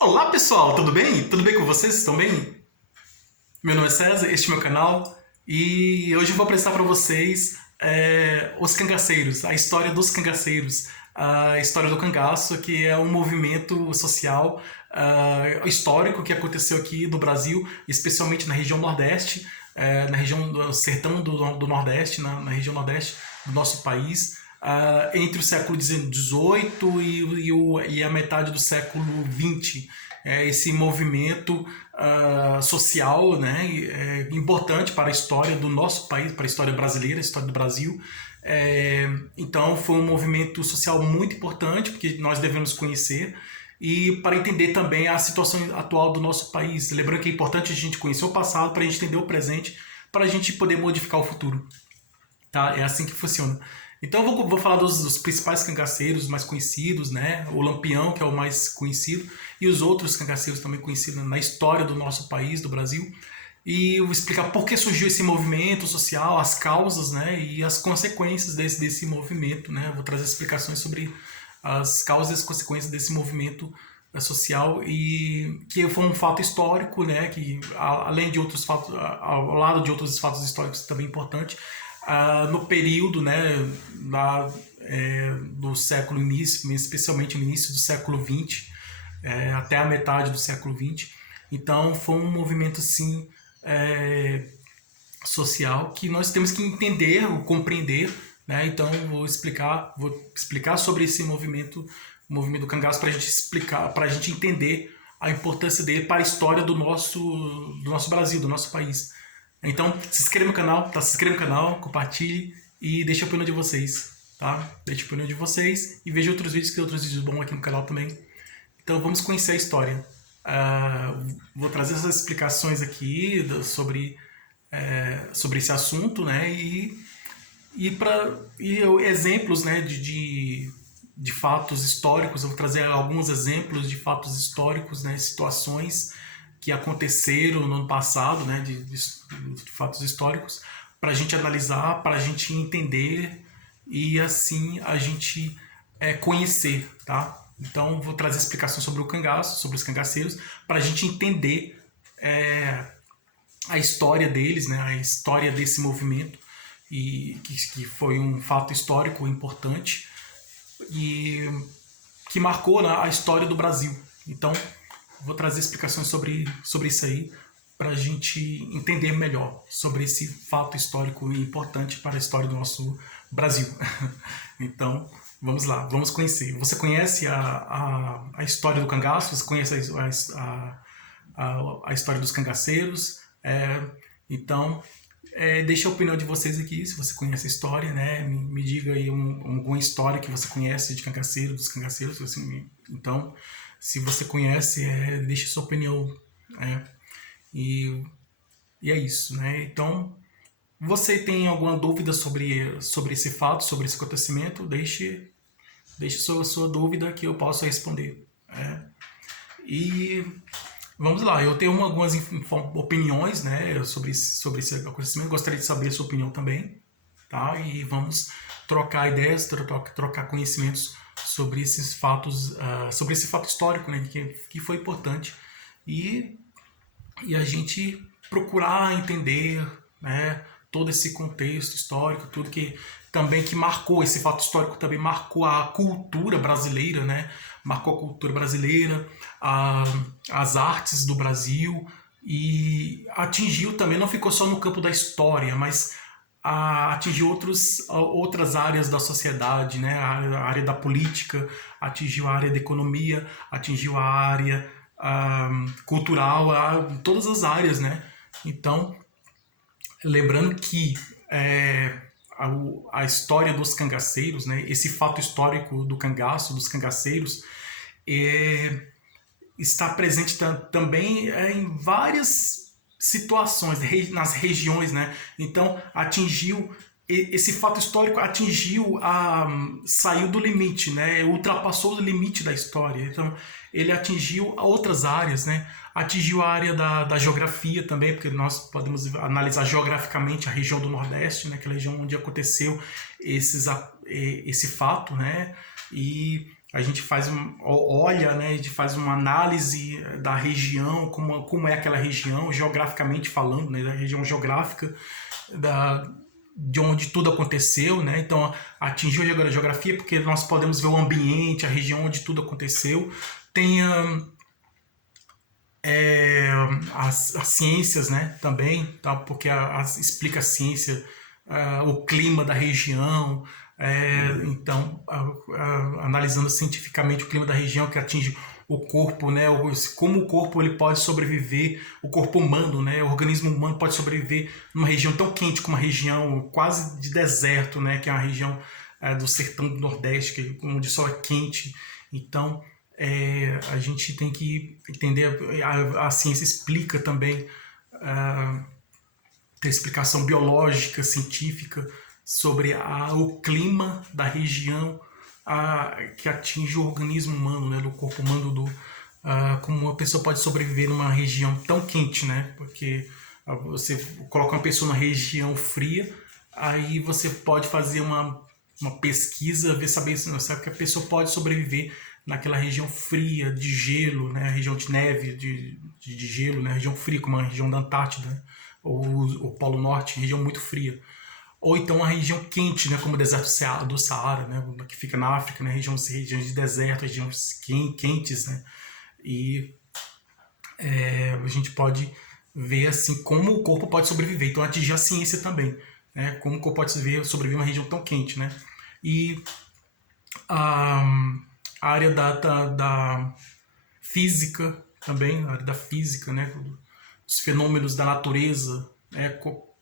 Olá pessoal, tudo bem? Tudo bem com vocês? Estão bem? Meu nome é César, este é meu canal e hoje eu vou apresentar para vocês os cangaceiros, a história dos cangaceiros, a história do cangaço, que é um movimento social histórico que aconteceu aqui no Brasil, especialmente na região Nordeste, na região do sertão do Nordeste, na região Nordeste do nosso país. Entre o século XVIII e a metade do século XX. Esse movimento social, né, importante para a história do nosso país, para a história brasileira, a história do Brasil. Então foi um movimento social muito importante, porque nós devemos conhecer, e para entender também a situação atual do nosso país. Lembrando que é importante a gente conhecer o passado para a gente entender o presente, para a gente poder modificar o futuro. Tá? É assim que funciona. Então eu vou falar dos principais cangaceiros mais conhecidos, né? O Lampião, que é o mais conhecido, e os outros cangaceiros também conhecidos na história do nosso país, do Brasil. E eu vou explicar por que surgiu esse movimento social, as causas, né? E as consequências desse movimento, né? Eu vou trazer explicações sobre as causas e as consequências desse movimento social, e que foi um fato histórico, né, que além de outros fatos, ao lado de outros fatos históricos também importante, no período, né, do século início, especialmente no início do século XX, até a metade do século XX. Então foi um movimento assim social que nós temos que entender, compreender, né? Então vou explicar sobre esse movimento, o movimento do cangaço, para a gente explicar, para a gente entender a importância dele para a história do nosso Brasil, do nosso país. Então se inscreva no canal, tá? Se inscreva no canal, compartilhe e deixe a opinião de vocês, tá? Deixe a opinião de vocês e veja outros vídeos, que tem outros vídeos bons aqui no canal também. Então vamos conhecer a história. Vou trazer essas explicações aqui sobre esse assunto, né? E exemplos, né, de fatos históricos. Eu vou trazer alguns exemplos de fatos históricos, né, situações que aconteceram no ano passado, né, de fatos históricos, para a gente analisar, para a gente entender e assim a gente conhecer, tá? Então vou trazer explicações sobre o cangaço, sobre os cangaceiros, para a gente entender a história deles, né, a história desse movimento, e que foi um fato histórico importante e que marcou, né, a história do Brasil. Então, vou trazer explicações sobre isso aí para a gente entender melhor sobre esse fato histórico importante para a história do nosso Brasil. Então, vamos lá, vamos conhecer. Você conhece a história do cangaço? Você conhece a história dos cangaceiros? Então, deixe a opinião de vocês aqui, se você conhece a história, né? Me diga aí alguma história que você conhece de cangaceiro, dos cangaceiros. Assim, então, se você conhece, deixe sua opinião. É, e, e é isso, né? Então, você tem alguma dúvida sobre esse fato, sobre esse acontecimento? Deixe sua dúvida que eu posso responder. E vamos lá, eu tenho algumas opiniões, né, sobre esse acontecimento. Gostaria de saber a sua opinião também, tá? E vamos trocar ideias, trocar conhecimentos sobre esses fatos, sobre esse fato histórico, né, que foi importante, e, e a gente procurar entender, né, todo esse contexto histórico, tudo que marcou esse fato histórico, também marcou a cultura brasileira, né? Marcou a cultura brasileira, as artes do Brasil, e atingiu também, não ficou só no campo da história, mas atingiu outras áreas da sociedade, né? A área da política, atingiu a área da economia, atingiu a área cultural, todas as áreas, né? Então, lembrando que a história dos cangaceiros, né, esse fato histórico do cangaço, dos cangaceiros, está presente também em várias situações, nas regiões, né? Então, esse fato histórico saiu do limite, né? Ultrapassou o limite da história. Então, ele atingiu outras áreas, né? Atingiu a área da geografia também, porque nós podemos analisar geograficamente a região do Nordeste, né? Aquela região onde aconteceu esse fato, né? E a gente olha, né, a gente faz uma análise da região, como é aquela região, geograficamente falando, né, da região geográfica, de onde tudo aconteceu, né? Então, atingiu a geografia porque nós podemos ver o ambiente, a região onde tudo aconteceu. Tem as ciências, né? Também, tá? Porque explica a ciência, o clima da região. Então, analisando cientificamente o clima da região que atinge o corpo, né? Como o corpo ele pode sobreviver, o corpo humano, né? O organismo humano pode sobreviver numa região tão quente como uma região quase de deserto, né? Que é uma região do sertão do Nordeste, onde o sol é quente. Então, a gente tem que entender, a ciência explica também, tem explicação biológica, científica, sobre o clima da região que atinge o organismo humano, né, do corpo humano, como uma pessoa pode sobreviver numa região tão quente, né? Porque você coloca uma pessoa numa região fria, aí você pode fazer uma pesquisa, saber que a pessoa pode sobreviver naquela região fria, de gelo, né? Região de neve, de gelo, né? Região fria, como a região da Antártida, né? Ou o Polo Norte, região muito fria. Ou então uma região quente, né, como o deserto do Saara, né, que fica na África, né, regiões de deserto, regiões quentes, né, e a gente pode ver assim como o corpo pode sobreviver. Então atingir a ciência também, né, como o corpo pode sobreviver em uma região tão quente, né, e a área da física também, a área da física, né, os fenômenos da natureza, né,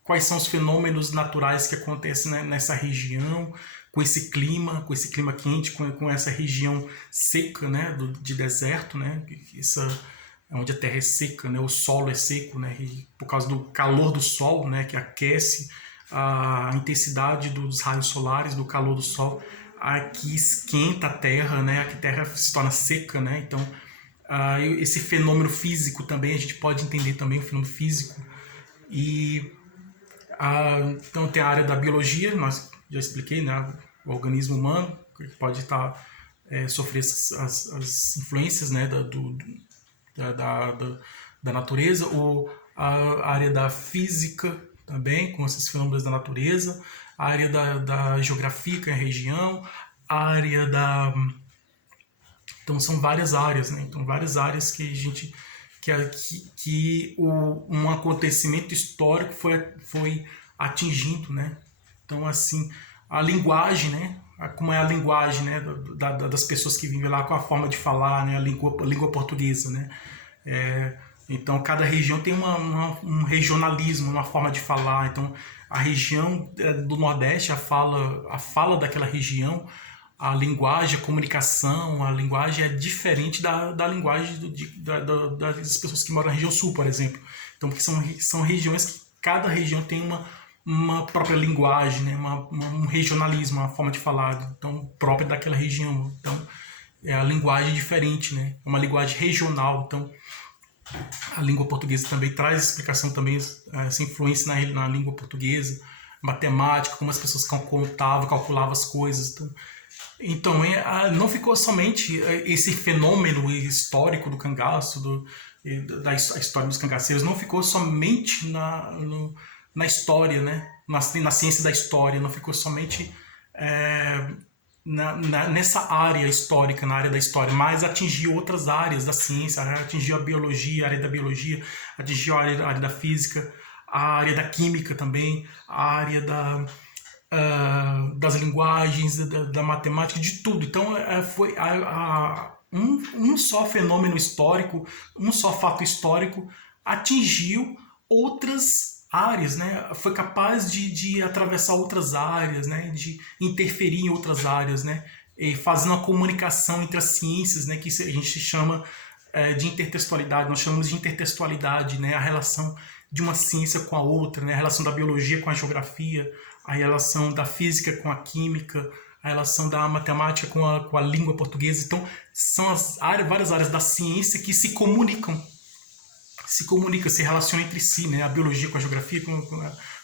quais são os fenômenos naturais que acontecem, né, nessa região, com esse clima quente, com essa região seca, né, de deserto, né, onde a terra é seca, né, o solo é seco, né, e por causa do calor do sol, né, que aquece a intensidade dos raios solares, do calor do sol, que esquenta a terra, né, a terra se torna seca, né, então esse fenômeno físico também, a gente pode entender também o fenômeno físico. E então tem a área da biologia, nós já expliquei, né? O organismo humano que pode sofrer as influências, né? da natureza, ou a área da física também, com esses fenômenos da natureza, a área da geografia, que é a região, a área Então são várias áreas, né? Então várias áreas que a gente um acontecimento histórico foi atingindo, né? Então, assim, a linguagem, né? Como é a linguagem, né? Das pessoas que vivem lá, com a forma de falar, né? A língua portuguesa, né? Então, cada região tem um regionalismo, uma forma de falar. Então, a região do Nordeste, a fala daquela região, a linguagem, a comunicação, a linguagem é diferente da linguagem das pessoas que moram na região sul, por exemplo. Então, porque são regiões que cada região tem uma própria linguagem, né? Um regionalismo, uma forma de falar, então, própria daquela região. Então, a linguagem é diferente, né? É uma linguagem regional. Então, a língua portuguesa também traz explicação também, essa influência na língua portuguesa, matemática, como as pessoas calculavam as coisas. Então, não ficou somente esse fenômeno histórico do cangaço, da história dos cangaceiros, não ficou somente na história, né? Na ciência da história, não ficou somente nessa área histórica, na área da história, mas atingiu outras áreas da ciência, atingiu a biologia, a área da biologia, atingiu a área da física, a área da química também, a área das linguagens, da matemática, de tudo. Então, foi um só fenômeno histórico, um só fato histórico atingiu outras áreas, né? Foi capaz de atravessar outras áreas, né? De interferir em outras áreas, né? E fazendo a comunicação entre as ciências, né? Que a gente chama de intertextualidade, nós chamamos de intertextualidade, né? A relação de uma ciência com a outra, né? A relação da biologia com a geografia, a relação da física com a química, a relação da matemática com a língua portuguesa. Então, são várias áreas da ciência que se comunicam, se relacionam entre si, né? A biologia com a geografia,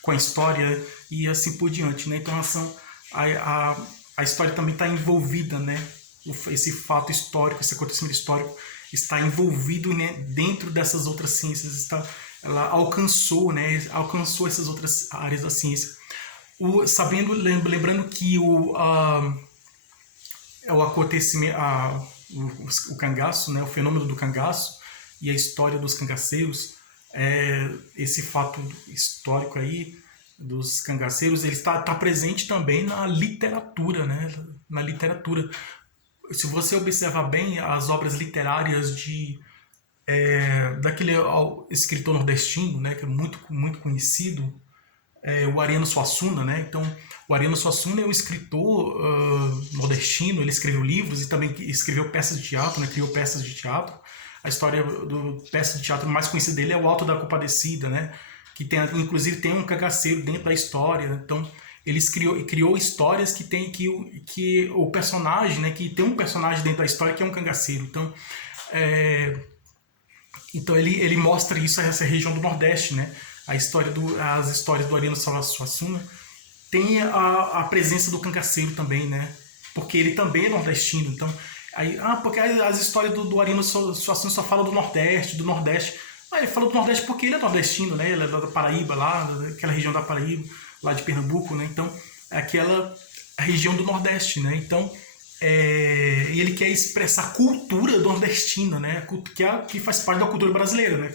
com a história e assim por diante, né? Então, a história também está envolvida, né? esse fato histórico, esse acontecimento histórico está envolvido, né, dentro dessas outras ciências, ela alcançou, né, alcançou essas outras áreas da ciência. Lembrando que o acontecimento, o cangaço, né, o fenômeno do cangaço e a história dos cangaceiros, esse fato histórico aí dos cangaceiros, ele está presente também na literatura, né, na literatura. Se você observar bem as obras literárias daquele escritor nordestino, né, que é muito conhecido, o Ariano Suassuna, né? Então, o Ariano Suassuna é um escritor nordestino, ele escreveu livros e também escreveu peças de teatro, né? Criou peças de teatro. A história do peça de teatro mais conhecida dele é o Alto da Compadecida, né? Que inclusive tem um cangaceiro dentro da história. Então, ele criou histórias que o personagem, né? Que tem um personagem dentro da história que é um cangaceiro. Então ele mostra isso, essa região do Nordeste, né? As histórias do Ariano Suassuna tem a presença do cangaceiro também, né? Porque ele também é nordestino. Então, porque as histórias do Ariano Suassuna só falam do Nordeste. Ele fala do Nordeste porque ele é nordestino, né? Ele é da Paraíba, daquela região da Paraíba, lá de Pernambuco, né? Então, é aquela região do Nordeste, né? Então, e ele quer expressar a cultura nordestina, né? Que faz parte da cultura brasileira, né?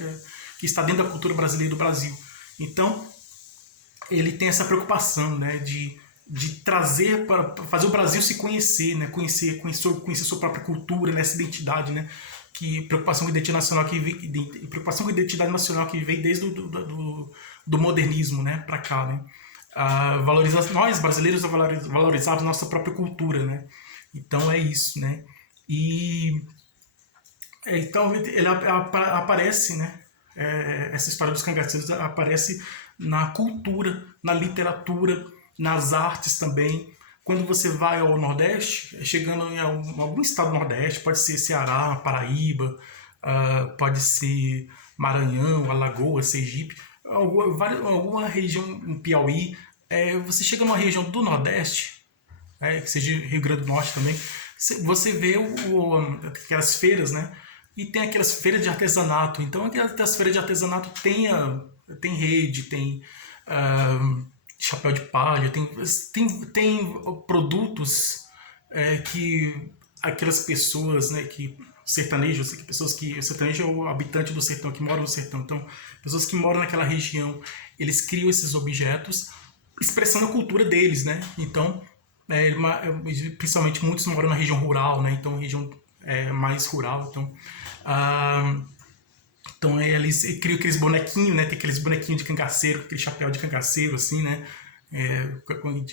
Que está dentro da cultura brasileira do Brasil. Então, ele tem essa preocupação, né? De trazer para fazer o Brasil se conhecer, né? Conhecer sua própria cultura, né? Essa identidade, né? Preocupação com a identidade nacional que vem desde do modernismo, né? Para cá, né? Nós brasileiros valorizamos nossa própria cultura, né? Então é isso, né? Então ele aparece, né? Essa história dos cangaceiros aparece na cultura, na literatura, nas artes também. Quando você vai ao Nordeste, chegando em algum estado do Nordeste, pode ser Ceará, Paraíba, pode ser Maranhão, Alagoas, Sergipe, alguma região, um Piauí, você chega numa região do Nordeste, que seja Rio Grande do Norte também, você vê aquelas feiras, né? E tem aquelas feiras de artesanato. Então, aquelas feiras de artesanato tem rede, tem chapéu de palha, tem produtos que aquelas pessoas, né, sertanejo é o habitante do sertão, que mora no sertão. Então, pessoas que moram naquela região, eles criam esses objetos expressando a cultura deles, né? Então, principalmente muitos moram na região rural, né? Então, região mais rural. Então eles criam aqueles bonequinhos, né? Tem aqueles bonequinhos de cangaceiro, aquele chapéu de cangaceiro, assim, né?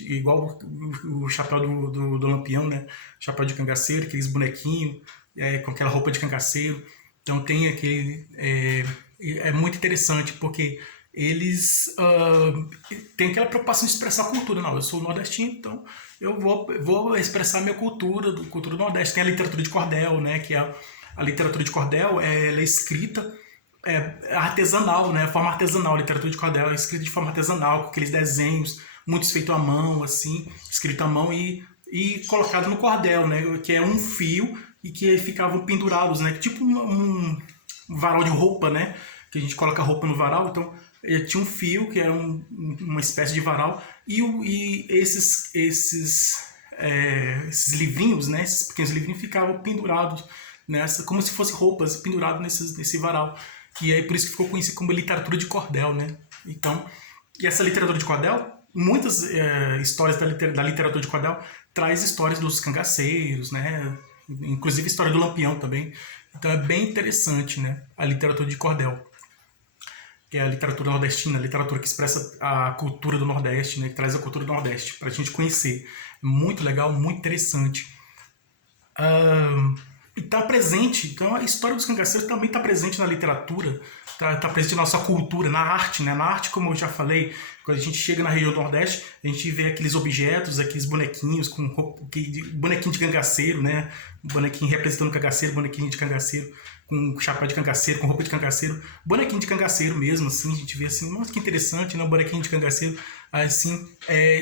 Igual o chapéu do Lampião, né? Chapéu de cangaceiro, aqueles bonequinhos com aquela roupa de cangaceiro. Então tem aquele... É muito interessante, porque eles têm aquela preocupação de expressar a cultura. Não, eu sou nordestino, então eu vou expressar a minha cultura do Nordeste. Tem a literatura de cordel, né? Que a literatura de cordel ela é escrita artesanal, né? Forma artesanal. A literatura de cordel é escrita de forma artesanal, com aqueles desenhos, muitos feitos à mão, assim, escrito à mão e colocado no cordel, né? Que é um fio e que ficavam pendurados, né? Tipo um varal de roupa, né? Que a gente coloca a roupa no varal. Então, tinha um fio que era uma espécie de varal e esses livrinhos, né? Esses pequenos livrinhos ficavam pendurados como se fossem roupas penduradas nesse varal. E aí por isso que ficou conhecido como literatura de cordel, né? Então, e essa literatura de cordel, muitas histórias da literatura de cordel traz histórias dos cangaceiros, né? Inclusive a história do Lampião também. Então é bem interessante, né? A literatura de cordel, que é a literatura nordestina, a literatura que expressa a cultura do Nordeste, né? Que traz a cultura do Nordeste para a gente conhecer. Muito legal, muito interessante. E está presente, então a história dos cangaceiros também está presente na literatura, está presente na nossa cultura, na arte, né? Na arte, como eu já falei, quando a gente chega na região do Nordeste, a gente vê aqueles objetos, aqueles bonequinhos, bonequinho de cangaceiro, né? Bonequinho representando cangaceiro, bonequinho de cangaceiro, com chapéu de cangaceiro, com roupa de cangaceiro, bonequinho de cangaceiro mesmo, assim, a gente vê assim, nossa, que interessante, né? Um bonequinho de cangaceiro, assim,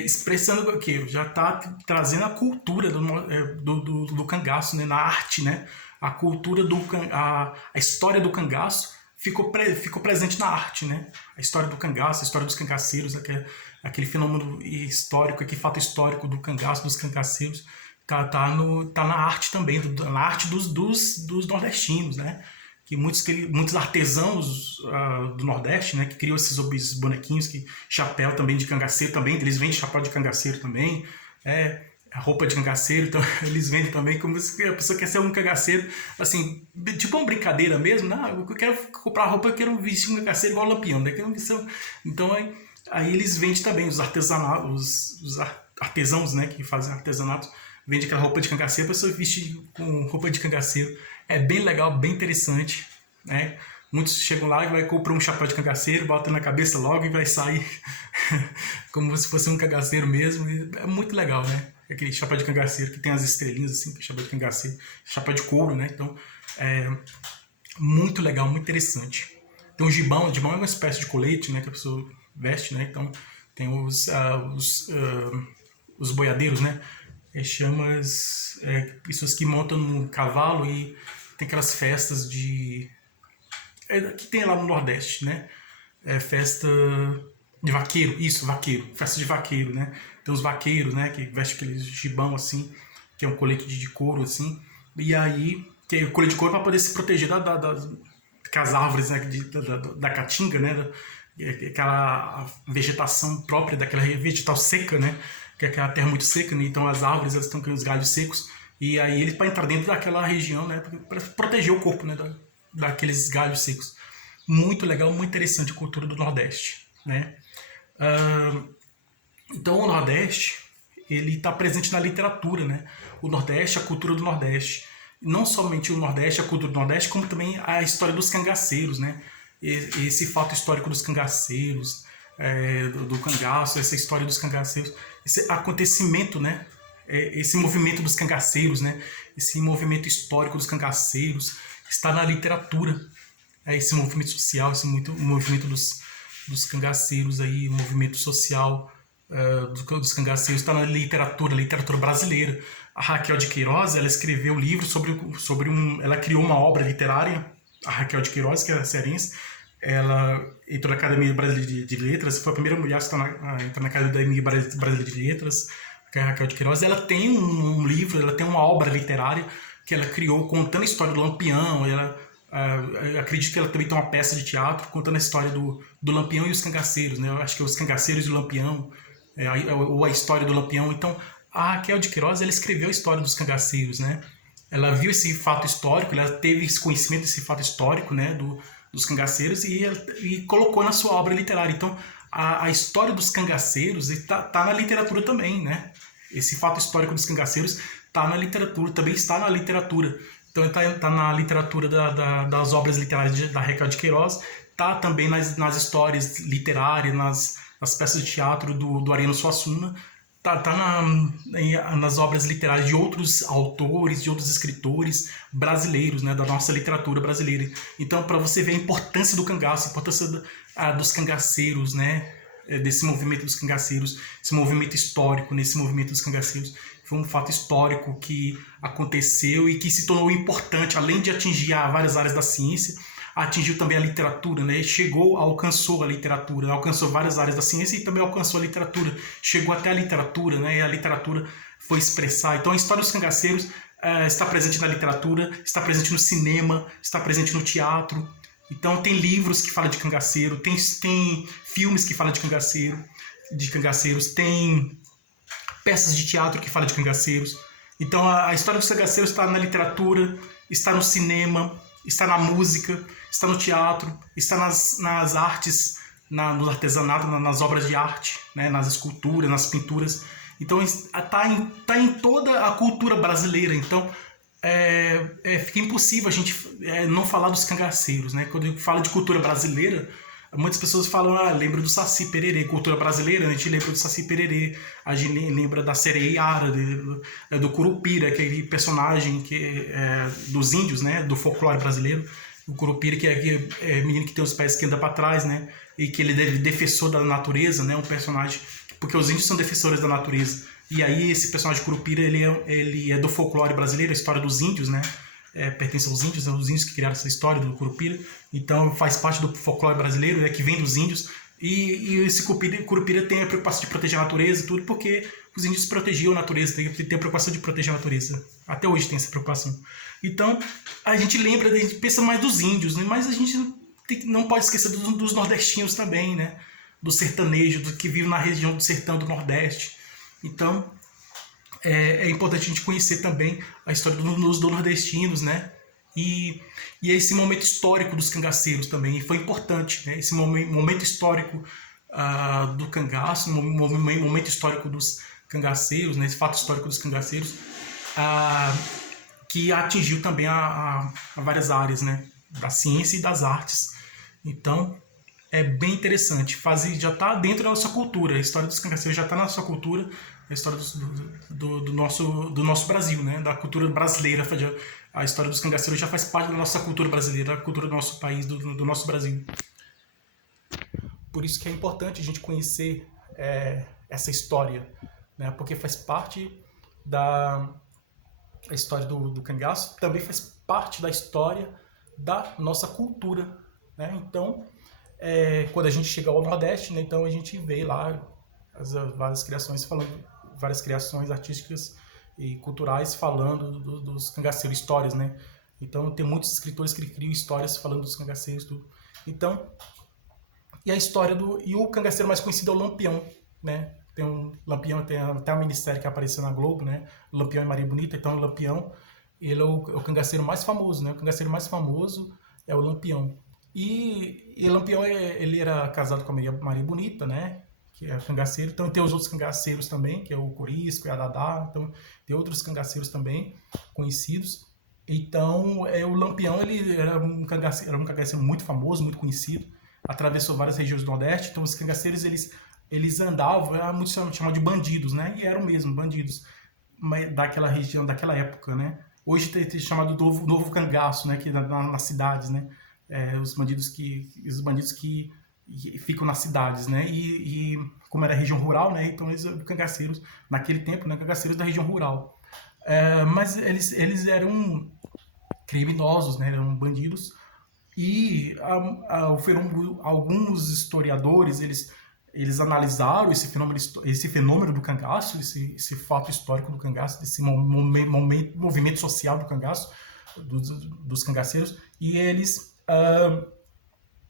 expressando o quê? Já está trazendo a cultura do cangaço, né? Na arte, né? A cultura a história do cangaço ficou presente na arte, né? A história do cangaço, a história dos cangaceiros, aquele fenômeno histórico, aquele fato histórico do cangaço, dos cangaceiros, tá na arte também, na arte dos nordestinos, né? Que muitos artesãos do Nordeste, né, que criam esses bonequinhos, chapéu também de cangaceiro também, eles vendem chapéu de cangaceiro também, roupa de cangaceiro, então eles vendem também, como se a pessoa quer ser um cangaceiro, assim, tipo uma brincadeira mesmo, não, eu quero comprar roupa, eu quero vestir um cangaceiro igual o Lampião, né? Então aí eles vendem também, os artesãos, né, que fazem artesanato, vende aquela roupa de cangaceiro, a pessoa veste com roupa de cangaceiro. É bem legal, bem interessante, né? Muitos chegam lá e vai comprar um chapéu de cangaceiro, bota na cabeça logo e vai sair como se fosse um cangaceiro mesmo. É muito legal, né? Aquele chapéu de cangaceiro que tem as estrelinhas assim, que é chapéu de cangaceiro, chapéu de couro, né? Então, é muito legal, muito interessante. Tem o gibão é uma espécie de colete, né, que a pessoa veste, né? Então, tem os boiadeiros, né? Pessoas que montam no cavalo e tem aquelas festas que tem lá no Nordeste, né? Festa de vaqueiro, isso, vaqueiro, festa de vaqueiro, né? Tem os vaqueiros, né, que vestem aquele gibão assim, que é um colete de couro assim, e aí que é o colete de couro para poder se proteger das árvores, né, da caatinga, né? Aquela vegetação própria daquela vegetal seca, né? Que é aquela terra muito seca, né? Então as árvores elas estão com os galhos secos e aí ele para entrar dentro daquela região, né? Para proteger o corpo, né? Daqueles galhos secos. Muito legal, muito interessante a cultura do Nordeste, né? Então o Nordeste ele está presente na literatura, né? O Nordeste, a cultura do Nordeste, não somente o Nordeste, a cultura do Nordeste, como também a história dos cangaceiros, né? Esse fato histórico dos cangaceiros, do cangaço, essa história dos cangaceiros, esse acontecimento, né? Esse movimento dos cangaceiros, né? Esse movimento histórico dos cangaceiros está na literatura. Esse movimento social, movimento dos cangaceiros aí, o movimento social dos cangaceiros está na literatura brasileira. A Raquel de Queiroz, ela escreveu um livro ela criou uma obra literária. A Raquel de Queiroz, que é cearense, ela entrou na Academia Brasileira de Letras, foi a primeira mulher a entrar na Academia Brasileira de Letras, que é a Raquel de Queiroz. Ela tem um livro, ela tem uma obra literária que ela criou contando a história do Lampião. Acredito que ela também tem uma peça de teatro contando a história do Lampião e os cangaceiros, né? Eu acho que é os cangaceiros e o Lampião, ou a história do Lampião. Então, a Raquel de Queiroz, ela escreveu a história dos cangaceiros, né? Ela viu esse fato histórico, ela teve esse conhecimento desse fato histórico, né, dos cangaceiros e colocou na sua obra literária. Então, a história dos cangaceiros tá na literatura também, né? Esse fato histórico dos cangaceiros tá na literatura, também está na literatura. Então, tá na literatura das obras literárias da Raquel de Queiroz, tá também nas histórias literárias, nas peças de teatro do Ariano Suassuna, tá nas obras literárias de outros autores, de outros escritores brasileiros, né, da nossa literatura brasileira. Então, para você ver a importância do cangaço, a importância dos cangaceiros, né, desse movimento dos cangaceiros, esse movimento histórico, nesse movimento dos cangaceiros, foi um fato histórico que aconteceu e que se tornou importante, além de atingir várias áreas da ciência, atingiu também a literatura, né? Alcançou a literatura, alcançou várias áreas da ciência e também alcançou a literatura, chegou até a literatura, né? E a literatura foi expressar. Então a história dos cangaceiros está presente na literatura, está presente no cinema, está presente no teatro. Então tem livros que falam de cangaceiro, tem filmes que falam de cangaceiros, tem peças de teatro que falam de cangaceiros. Então a história dos cangaceiros está na literatura, está no cinema, está na música, está no teatro, está nas artes, no artesanato, nas obras de arte, né, nas esculturas, nas pinturas. Então está em toda a cultura brasileira. Então fica impossível a gente não falar dos cangaceiros, né? Quando eu falo de cultura brasileira, muitas pessoas falam, lembra do Saci Pererê. Cultura brasileira, a gente lembra do Saci Pererê, a gente lembra da sereia Iara, do Curupira, aquele personagem dos índios, né, do folclore brasileiro. O Curupira, que é menino que tem os pés que anda para trás, né, e que ele é defensor da natureza, né, um personagem porque os índios são defensores da natureza. E aí esse personagem Curupira, ele é do folclore brasileiro, a história dos índios, né? Pertence aos índios, são os índios que criaram essa história do Curupira. Então faz parte do folclore brasileiro, que vem dos índios. E esse Curupira tem a preocupação de proteger a natureza e tudo, porque os índios protegiam a natureza, tem a preocupação de proteger a natureza. Até hoje tem essa preocupação. Então, a gente lembra, a gente pensa mais dos índios, né? Mas a gente não pode esquecer dos nordestinos também, né? Do sertanejo, do que vive na região do sertão do Nordeste. Então, é importante a gente conhecer também a história dos nordestinos, né? E esse momento histórico dos cangaceiros também, e foi importante, né? Esse momento histórico do cangaço, momento histórico dos cangaceiros, né? Esse fato histórico dos cangaceiros, que atingiu também a várias áreas, né? Da ciência e das artes. Então, é bem interessante. Já está dentro da nossa cultura. A história dos cangaceiros já está na nossa cultura, a história do nosso Brasil, né? Da cultura brasileira. A história dos cangaceiros já faz parte da nossa cultura brasileira, da cultura do nosso país, do nosso Brasil. Por isso que é importante a gente conhecer essa história, né? Porque faz parte da história do cangaço, também faz parte da história da nossa cultura, né? Então, quando a gente chega ao Nordeste, né, então a gente vê lá várias criações artísticas e culturais falando dos cangaceiros, histórias, né? Então tem muitos escritores que criam histórias falando dos cangaceiros, tudo. Então, e a história e o cangaceiro mais conhecido é o Lampião, né? Tem um Lampião, tem até a minissérie que apareceu na Globo, né? Lampião e Maria Bonita. Então o Lampião, ele é o cangaceiro mais famoso, né? O cangaceiro mais famoso é o Lampião. E Lampião, ele era casado com a Maria Bonita, né? Que é cangaceiro. Então tem os outros cangaceiros também, que é o Corisco e a Dadá. Então tem outros cangaceiros também conhecidos. Então o Lampião, ele era um cangaceiro muito famoso, muito conhecido. Atravessou várias regiões do Nordeste. Então os cangaceiros, eles andavam, era muito chamado de bandidos, né? E eram mesmo bandidos daquela região, daquela época, né? Hoje tem chamado novo cangaço, né? Que nas cidades, né? Os bandidos que ficam nas cidades, né? E como era região rural, né? Então eles cangaceiros naquele tempo, né? Cangaceiros da região rural. Mas eles eram criminosos, né? Eram bandidos. E alguns historiadores eles analisaram esse fenômeno do cangaço, esse fato histórico do cangaço, esse movimento social do cangaço, dos cangaceiros, e eles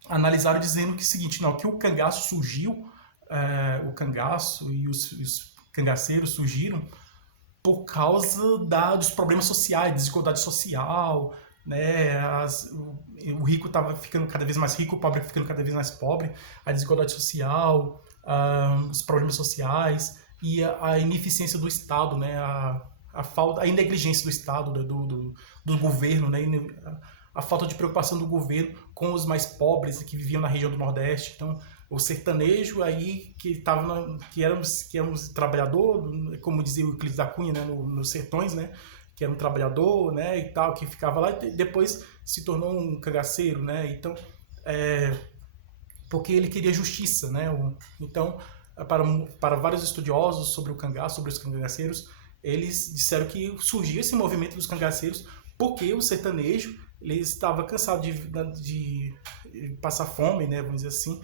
analisaram dizendo que é o seguinte, que o cangaço surgiu, o cangaço e os cangaceiros surgiram por causa dos problemas sociais, desigualdade social, né? O rico estava ficando cada vez mais rico, o pobre ficando cada vez mais pobre, a desigualdade social, os problemas sociais e a ineficiência do Estado, né? A negligência do Estado, do governo, né? A falta de preocupação do governo com os mais pobres que viviam na região do Nordeste. Então, o sertanejo aí que éramos trabalhador, como dizia o Euclides da Cunha, né? Nos sertões, né? Que era um trabalhador, né, e tal, que ficava lá e depois se tornou um cangaceiro, né? Então, porque ele queria justiça, né? Então, para vários estudiosos sobre o cangaço, sobre os cangaceiros, eles disseram que surgiu esse movimento dos cangaceiros porque o sertanejo ele estava cansado de passar fome, né, vamos dizer assim,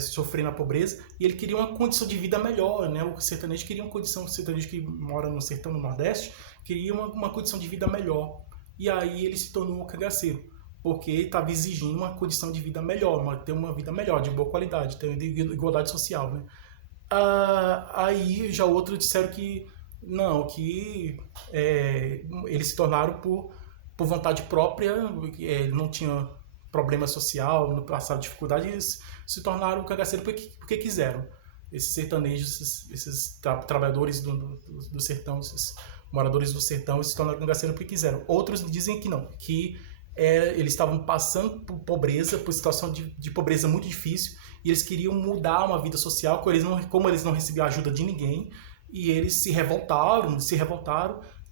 sofrer na pobreza, e ele queria uma condição de vida melhor, né? O sertanejo queria uma condição, o sertanejo que mora no sertão, no Nordeste, queria uma condição de vida melhor. E aí ele se tornou um cangaceiro, porque estava exigindo uma condição de vida melhor, ter uma vida melhor, de boa qualidade, ter igualdade social, né? Aí já outros disseram que não, que eles se tornaram por vontade própria, não tinha problema social, não passaram dificuldade, eles se tornaram cangaceiro porque quiseram. Esses sertanejos, esses trabalhadores do sertão, esses moradores do sertão, se tornaram cangaceiros porque quiseram. Outros dizem que não, que eles estavam passando por pobreza, por situação de pobreza muito difícil, e eles queriam mudar uma vida social, como eles não recebiam ajuda de ninguém, e eles se revoltaram,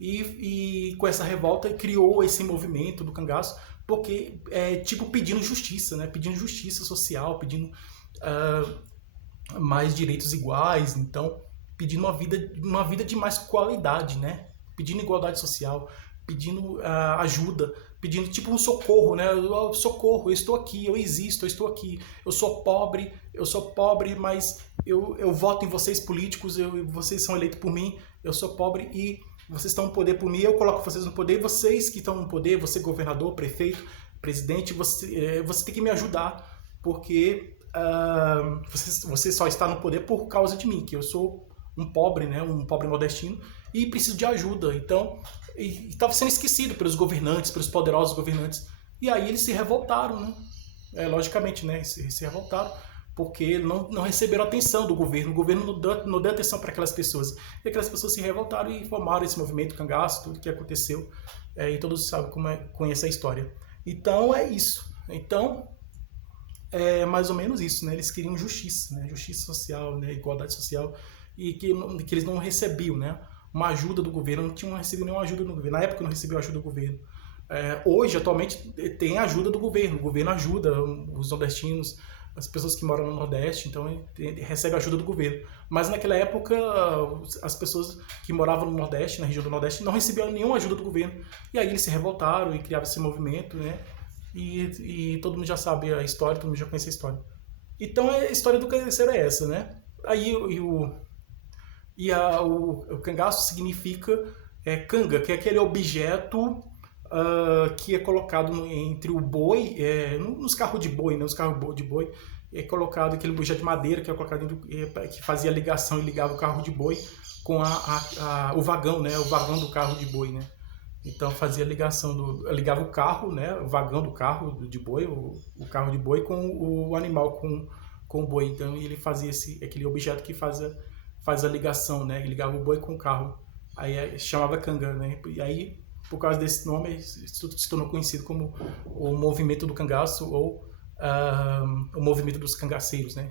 e com essa revolta criou esse movimento do cangaço, porque pedindo justiça, né? Pedindo justiça social, pedindo mais direitos iguais, então pedindo uma vida de mais qualidade, né? Pedindo igualdade social, pedindo ajuda, pedindo tipo um socorro, né? Socorro, eu estou aqui, eu existo, eu estou aqui, eu sou pobre, mas eu voto em vocês políticos, vocês são eleitos por mim, eu sou pobre e vocês estão no poder por mim, eu coloco vocês no poder, vocês que estão no poder, você governador, prefeito, presidente, você tem que me ajudar, porque você só está no poder por causa de mim, que eu sou um pobre, né, um pobre nordestino, e preciso de ajuda. Então, estava sendo esquecido pelos governantes, pelos poderosos governantes. E aí eles se revoltaram, né? Logicamente, né? Se revoltaram porque não receberam atenção do governo. O governo não deu atenção para aquelas pessoas. E aquelas pessoas se revoltaram e formaram esse movimento cangaço, tudo que aconteceu. E todos sabem conhecem a história. Então, é isso. Então, é mais ou menos isso, né? Eles queriam justiça, né? Justiça social, né? Igualdade social, e que eles não recebiam, né? Uma ajuda do governo, não tinham recebido nenhuma ajuda do governo. Na época não recebeu ajuda do governo. Hoje, atualmente, tem ajuda do governo. O governo ajuda os nordestinos, as pessoas que moram no Nordeste, então recebe ajuda do governo. Mas naquela época, as pessoas que moravam no Nordeste, na região do Nordeste, não recebiam nenhuma ajuda do governo. E aí eles se revoltaram e criaram esse movimento, né? E todo mundo já sabe a história, todo mundo já conhece a história. Então a história do cangaceiro é essa, né? Aí o cangaço significa canga, que é aquele objeto que é colocado entre o boi, nos carros de boi, né? Nos carros de boi, é colocado aquele objeto de madeira que é colocado que fazia a ligação e ligava o carro de boi com o vagão, né? O vagão do carro de boi, né? Então fazia a ligação ligava o carro, né? O vagão do carro de boi, o carro de boi com o animal, com o boi. Então ele fazia aquele objeto que faz a ligação, né? Ele ligava o boi com o carro. Aí chamava canga, né? E aí, por causa desse nome, se tornou conhecido como o movimento do cangaço ou o movimento dos cangaceiros, né?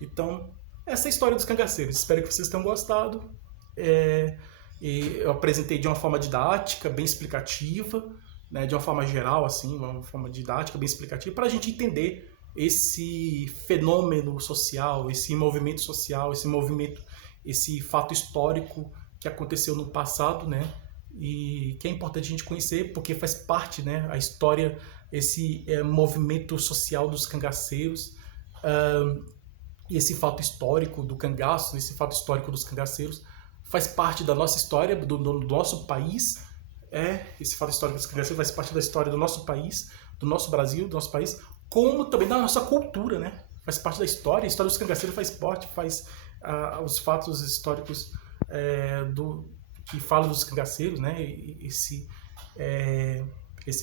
Então, essa é a história dos cangaceiros. Espero que vocês tenham gostado. E eu apresentei de uma forma didática, bem explicativa, né? De uma forma geral, assim, uma forma didática, bem explicativa, para a gente entender esse fenômeno social, esse movimento social, esse fato histórico que aconteceu no passado, né? E que é importante a gente conhecer porque faz parte, né? A história, esse movimento social dos cangaceiros, e esse fato histórico do cangaço, esse fato histórico dos cangaceiros faz parte da nossa história, do nosso país. Esse fato histórico dos cangaceiros faz parte da história do nosso país, do nosso Brasil, do nosso país, como também da nossa cultura, né? Faz parte da história. A história dos cangaceiros faz os fatos históricos que falam dos cangaceiros, né? Esse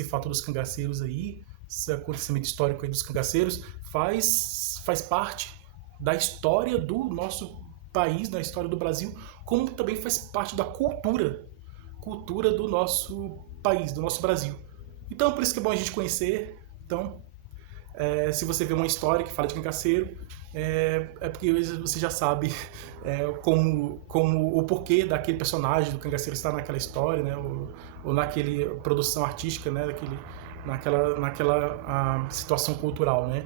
fato dos cangaceiros aí, esse acontecimento histórico aí dos cangaceiros faz parte da história do nosso país, da história do Brasil, como também faz parte da cultura do nosso país, do nosso Brasil. Então, por isso que é bom a gente conhecer. Então, se você vê uma história que fala de cangaceiro, porque você já sabe como o porquê daquele personagem do cangaceiro estar naquela história, né? Ou naquela produção artística, né? Naquela situação cultural, né?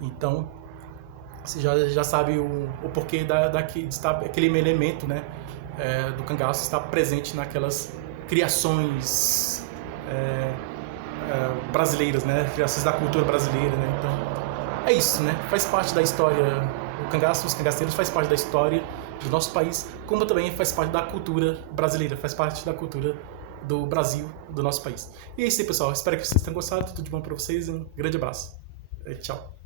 Então, você já sabe o porquê aquele elemento, né? Do cangaço estar presente naquelas criações brasileiras, né? Criações da cultura brasileira, né? Então, é isso, né? Faz parte da história. O cangaço, os cangaceiros faz parte da história do nosso país, como também faz parte da cultura brasileira, faz parte da cultura do Brasil, do nosso país. E é isso aí, pessoal. Espero que vocês tenham gostado. Tudo de bom para vocês. Um grande abraço. Tchau.